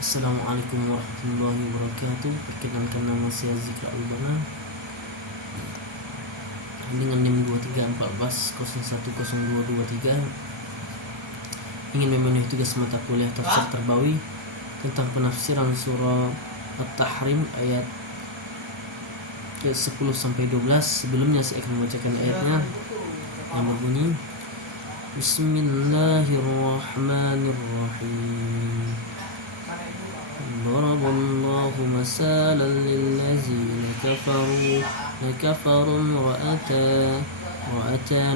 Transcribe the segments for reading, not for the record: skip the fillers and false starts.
Assalamualaikum warahmatullahi wabarakatuh. Perkenalkan, nama saya Zikra Albana dengan NIM 2314010223. Ingin memenuhi tugas mata kuliah tafsir terbawi tentang penafsiran surah At-Tahrim ayat 10 sampai 12. Sebelumnya saya akan membacakan ayatnya yang berbunyi: Bismillahirrahmanirrahim. ضرب الله مثالا للذين كفروا امرأتا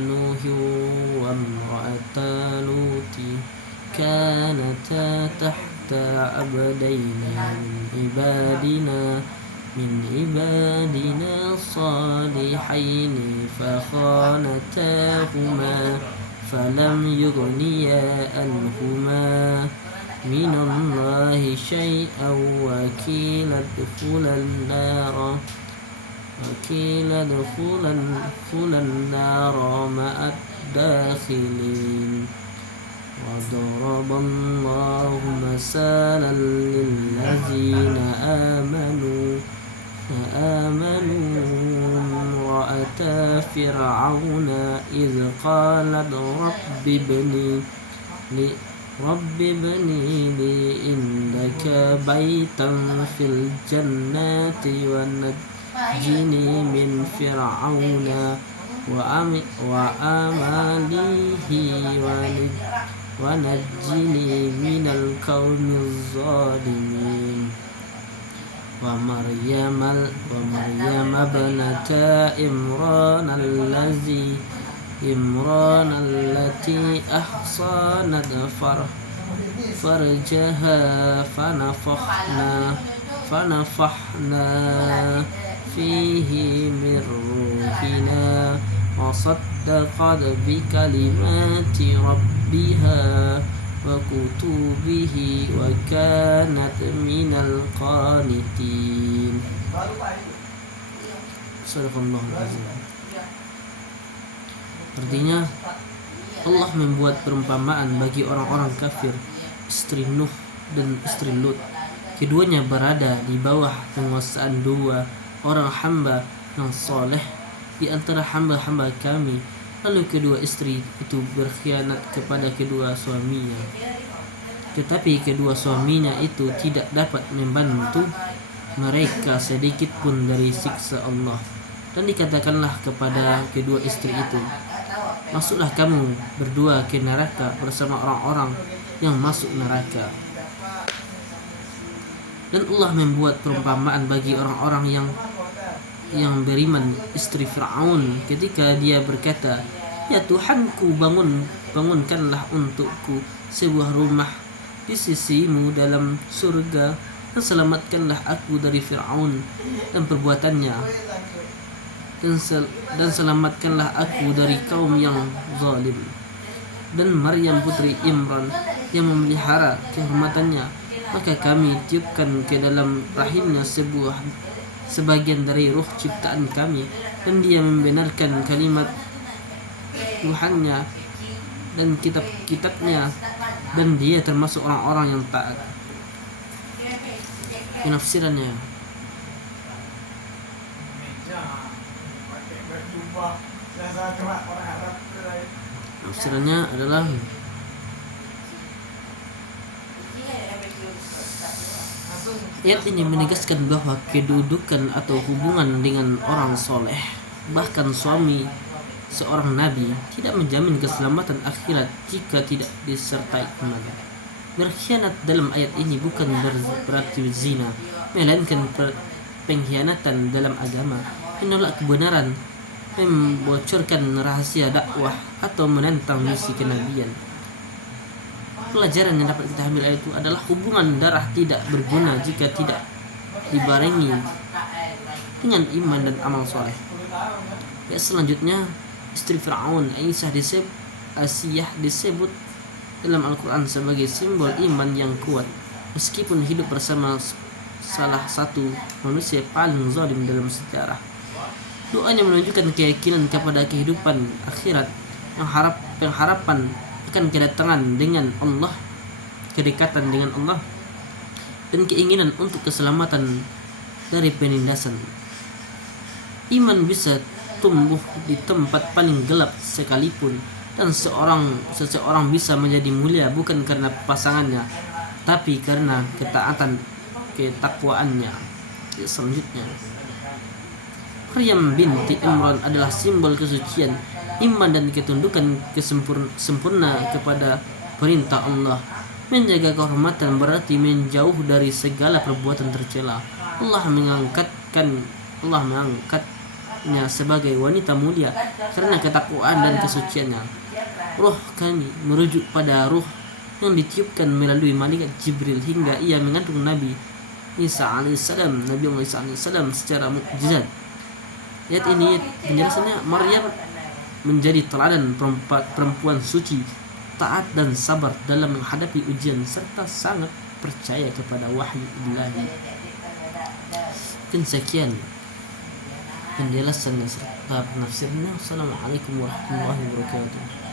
نوح وامرأتا لوط كانتا تحت عبدين من عبادنا صالحين فخانتاهما فلم يغنيا عنهما من الله شيئا وقيل ادخلا النار مع الداخلين وضرب الله مثالا للذين آمنوا امرأة فرعون إذ قالت رب ابن لي عندك بيتا في الجنة ونجني من فرعون وعمله ونجني من القوم الظالمين ومريم ابنة عمران التي أحصنت فرجها فنفخنا فيه من روحنا وصدقت بكلمات ربها وكتبه وكانت من القانتين. Sadaqallahul azim. Artinya, Allah membuat perumpamaan bagi orang-orang kafir, istri Nuh dan istri Lut. Keduanya berada di bawah penguasaan dua orang hamba yang soleh di antara hamba-hamba kami. Lalu kedua istri itu berkhianat kepada kedua suaminya, tetapi kedua suaminya itu tidak dapat membantu mereka sedikit pun dari siksa Allah. Dan dikatakanlah kepada kedua istri itu, masuklah kamu berdua ke neraka bersama orang-orang yang masuk neraka. Dan Allah membuat perumpamaan bagi orang-orang yang beriman, istri Fir'aun, ketika dia berkata, ya Tuhanku, bangunkanlah untukku sebuah rumah di sisimu dalam surga, dan selamatkanlah aku dari Fir'aun dan perbuatannya, dan selamatkanlah aku dari kaum yang zalim. Dan Maryam putri Imran yang memelihara kehormatannya, maka kami tiupkan ke dalam rahimnya sebagian dari ruh ciptaan kami, dan dia membenarkan kalimat Tuhannya dan kitab-kitabnya, dan dia termasuk orang-orang yang taat. Penafsirannya, adalah ayat ini menegaskan bahwa kedudukan atau hubungan dengan orang soleh, bahkan suami seorang nabi, tidak menjamin keselamatan akhirat jika tidak disertai iman. Berkhianat dalam ayat ini bukan berarti zina, melainkan pengkhianatan dalam agama, menolak kebenaran, membocorkan rahasia dakwah, atau menentang misi kenabian. Pelajaran yang dapat kita ambil ayat itu adalah hubungan darah tidak berguna jika tidak dibarengi dengan iman dan amal soleh. Ya, selanjutnya, istri Fir'aun, Asiyah disebut dalam Al-Quran sebagai simbol iman yang kuat, meskipun hidup bersama salah satu manusia paling zalim dalam sejarah. Doanya menunjukkan keyakinan kepada kehidupan akhirat, yang harapan akan kedatangan dengan Allah, kedekatan dengan Allah, dan keinginan untuk keselamatan dari penindasan. Iman bisa tumbuh di tempat paling gelap sekalipun, dan seseorang bisa menjadi mulia bukan karena pasangannya, tapi karena ketakwaannya. Selanjutnya, Maryam binti Imran adalah simbol kesucian, iman dan ketundukan sempurna kepada perintah Allah. Menjaga kehormatan berarti menjauh dari segala perbuatan tercela. Allah mengangkatnya sebagai wanita mulia karena ketakwaan dan kesuciannya. Roh kami merujuk pada ruh yang ditiupkan melalui malaikat Jibril hingga ia mengandung Nabi Isa alaihissalam secara mukjizat. Ayat ini penjelasannya, Maryam menjadi teladan perempuan suci, taat dan sabar dalam menghadapi ujian, serta sangat percaya kepada wahyu ilahi. Sekian penjelasannya serta penafsirnya. Assalamualaikum warahmatullahi wabarakatuh.